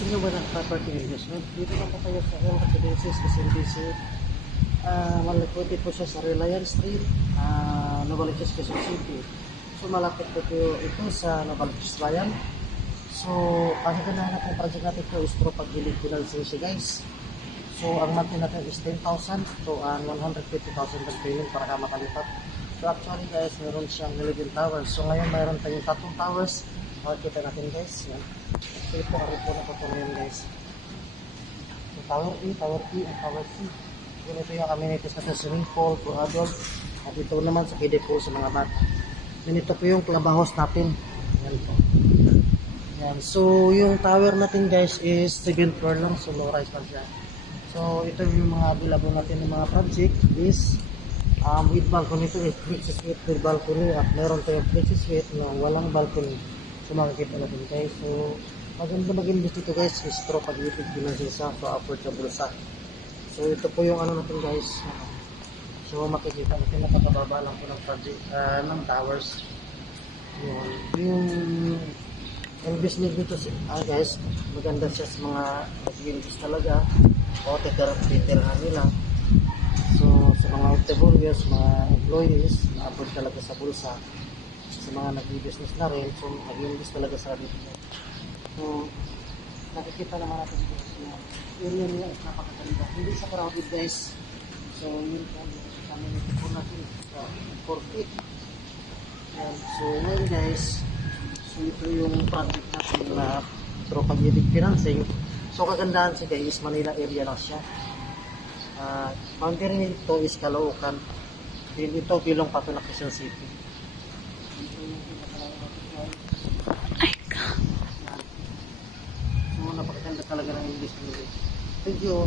gusto nyo ba ng property investment? Dito lang po kayo sa L Residences, SMBC. Malapit po siya sa Reliance Street, Novaliches, Quezon City. So malapit po ito sa Novaliches Bayan. So ang ganahan natin project natin ito is through pag-gilid financing guys. So ang monthly natin is 10,000 to 150,000 down payment para ka makalipat. So actually guys, meron siyang 11 towers. So ngayon mayroon tayong 3 towers. Makikita natin guys. Yan. So ito ang po na po ngayon guys. So Tower E, Tower E, and Tower C. Ito yung amenities natin, swimming pool for adult. At ito naman sa kiddie pool sa mga bata. Then ito po yung clubhouse natin. Yan po. Yan. So yung tower natin guys is 7th floor lang. So low rise pa siya. So ito yung mga available natin ng mga project is with balcony. Ito is flexi suite with balcony. At meron tayong flexi suite na walang balcony. So makikita natin guys. So maganda mag-invest dito guys is through pag-ibig pinansyasa so affordable sa. So ito po yung ano natin guys. So makikita natin napakababa lang po ng project ng towers. Yung investment dito guys, maganda siya sa mga nag-invest talaga o titirahan nila. So sa mga OFWs, mga employees, na-afford talaga sa bulsa. Sa mga nag-business na rin, so nag-invest talaga sa dito. So nakikita naman natin dito sa area niya is napakaganda. Hindi sa crowded guys. So yun po kami nito po natin sa 4 feet. So ngayon guys, so ito yung project natin na through pag-ibig financing. So kagandahan siya guys, Manila area lang siya. Boundary nito is Caloocan. Dito bilong pa ito na Quezon City. So napakaganda talaga ng investment. Thank you.